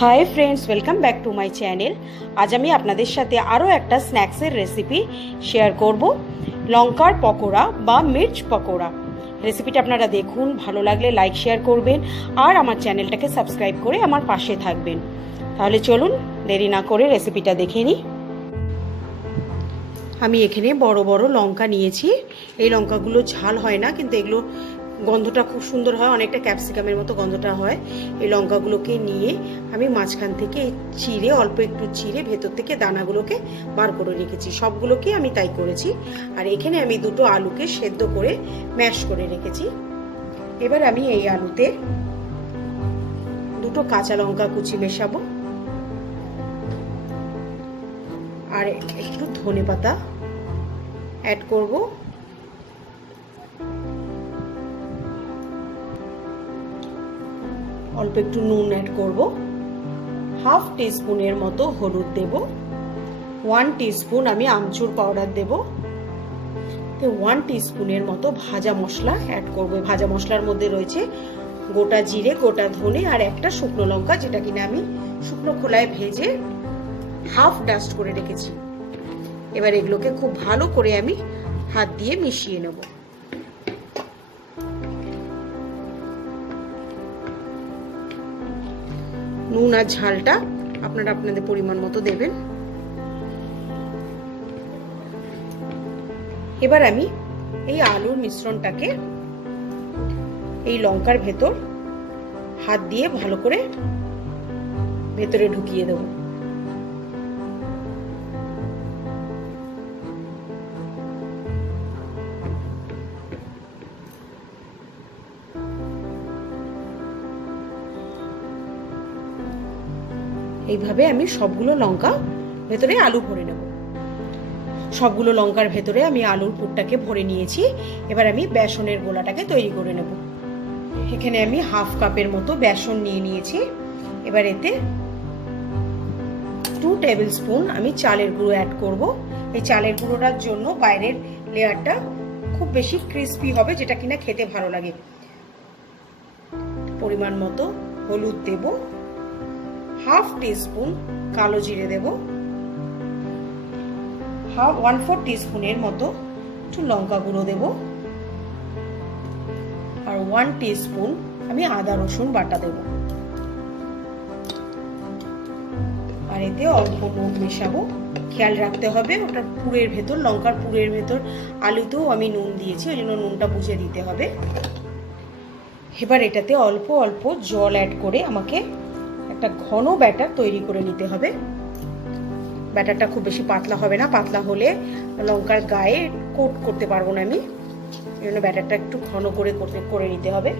Hi friends, welcome back to my channel. আজ আমি আপনাদের সাথে আরও একটা স্ন্যাক্সের রেসিপি শেয়ার করব, লঙ্কার পকোড়া বা মির্চ পকোড়া। রেসিপিটা আপনারা দেখুন, ভালো লাগলে লাইক শেয়ার করবেন আর আমার চ্যানেলটাকে সাবস্ক্রাইব করে আমার পাশে থাকবেন। তাহলে চলুন দেরি না করে রেসিপিটা দেখে নিই। আমি এখানে বড় বড় লঙ্কা নিয়েছি। এই লঙ্কাগুলো ঝাল হয় না, কিন্তু এগুলো গন্ধটা খুব সুন্দর হয়, অনেকটা ক্যাপসিকামের মতো গন্ধটা হয়। এই লঙ্কাগুলোকে নিয়ে আমি মাঝখান থেকে চিড়ে, অল্প একটু চিড়ে ভেতর থেকে দানাগুলোকে বার করে রেখেছি। সবগুলোকে আমি তাই করেছি। আর এখানে আমি দুটো আলুকে সেদ্ধ করে ম্যাশ করে রেখেছি। এবার আমি এই আলুতে দুটো কাঁচা লঙ্কা কুচি মেশাবো আর একটু ধনেপাতা অ্যাড করব। অল্প একটু নুন অ্যাড করব, হাফ টিস্পুনের মতো হলুদ দেব, 1 টিস্পুন আমি আমচুর পাউডার দেব, 1 টিস্পুনের মতো ভাজা মশলা অ্যাড করব। ভাজা মশলার মধ্যে রয়েছে গোটা জিরে, গোটা ধনে আর একটা শুকনো লঙ্কা, যেটা কিনা আমি শুকনো খোলায় ভেজে হাফ ডাস্ট করে রেখেছি। এবার এগুলোকে খুব ভালো করে আমি হাত দিয়ে মিশিয়ে নেব। নুন আর ঝালটা আপনারা আপনাদের পরিমাণ মতো দেবেন। এবার আমি এই আলুর মিশ্রণটাকে এই লঙ্কার ভেতর হাত দিয়ে ভালো করে ভেতরে ঢুকিয়ে দেব। এইভাবে আমি সবগুলো লঙ্কা ভেতরে আলু ভরে নেব। সবগুলো লঙ্কার ভেতরে আমি আলুর পুরটাকে ভরে নিয়েছি। এবার আমি বেসনের গোলাটাকে তৈরি করে নেব। এখানে আমি হাফ কাপের মতো বেসন নিয়ে নিয়েছি। এবার এতে 2 টেবিল স্পুন আমি চালের গুঁড়ো অ্যাড করব। এই চালের গুঁড়োটার জন্য বাইরের লেয়ারটা খুব বেশি ক্রিস্পি হবে, যেটা কিনা খেতে ভালো লাগে। পরিমাণ মতো হলুদ দেব, হাফ টিস্পুন কালো জিরে দেব, 1/4 টিস্পুনের মতো একটু লঙ্কা গুঁড়ো দেব আর 1 টিস্পুন আমি আদা রসুন বাটা দেব। আর এতে অল্প নুন মেশাবো। খেয়াল রাখতে হবে ওটার পুরের ভেতর, লঙ্কার পুরের ভেতর আলুতেও আমি নুন দিয়েছি, ওই জন্য নুনটা বুঝে দিতে হবে। এবার এটাতে অল্প অল্প জল অ্যাড করে আমাকে একটা ঘন ব্যাটার তৈরি করে নিতে হবে। ব্যাটারটা খুব বেশি পাতলা হবে না, পাতলা হলে লঙ্কার গায়ে কোট করতে পারবো না আমি। এই জন্য ব্যাটারটা একটু ঘন করে নিতে হবে।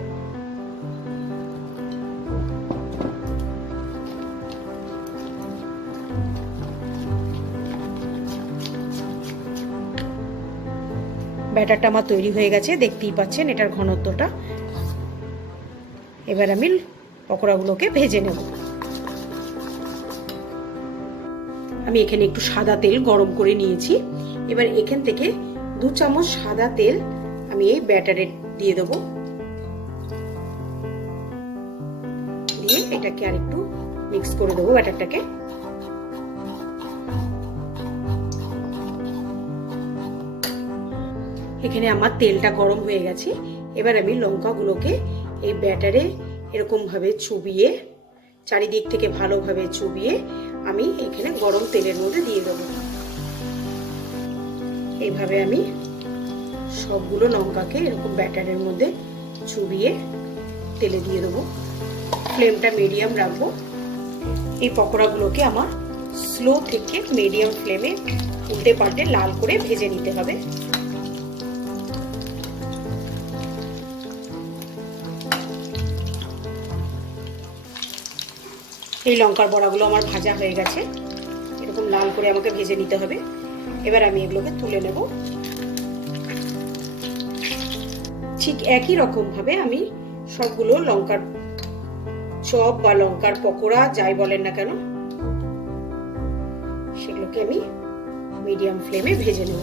ব্যাটারটা আমার তৈরি হয়ে গেছে, দেখতেই পাচ্ছেন এটার ঘনত্বটা। এবার আমি পকোড়াগুলোকে ভেজে নেব। আমি এখানে একটু সাদা তেল গরম করে নিয়েছি। এবার এখান থেকে 2 চামচ সাদা তেল আমি এই ব্যাটারে দিয়ে দেবো। দিয়ে এটাকে আর একটু মিক্স করে দেবো ব্যাটারটাকে। এখানে আমার তেলটা গরম হয়ে গেছে। এবার আমি লঙ্কাগুলোকে এই ব্যাটারে এরকম ভাবে চুবিয়ে, চারিদিক থেকে ভালোভাবে চুবিয়ে আমি এখানে গরম তেলের মধ্যে দিয়ে দেবো। এইভাবে আমি সবগুলো লঙ্কাকে এরকম ব্যাটারের মধ্যে চুবিয়ে তেলে দিয়ে দেবো। ফ্লেমটা মিডিয়াম রাখবো। এই পকোড়াগুলোকে আমার স্লো থেকে মিডিয়াম ফ্লেমে উল্টে পাল্টে লাল করে ভেজে নিতে হবে। এই লঙ্কার বড়াগুলো আমার ভাজা হয়ে গেছে, এরকম লাল করে আমাকে ভেজে নিতে হবে। এবার আমি এগুলোকে তুলে নেব। ঠিক একই রকম ভাবে আমি সবগুলো লঙ্কার চপ বা লঙ্কার পকোড়া যাই বলেন না কেন, সেগুলোকে আমি মিডিয়াম ফ্লেমে ভেজে নেব।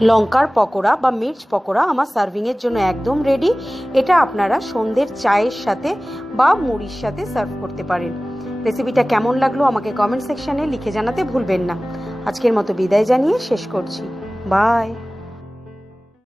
লঙ্কার পকোড়া বা মির্চ পকোড়া আমার সার্ভিংয়ের জন্য একদম রেডি। এটা আপনারা সন্ধ্যের চায়ের সাথে বা মুড়ির সাথে সার্ভ করতে পারেন। রেসিপিটা কেমন লাগলো আমাকে কমেন্ট সেকশনে লিখে জানাতে ভুলবেন না। আজকের মতো বিদায় জানিয়ে শেষ করছি। বাই।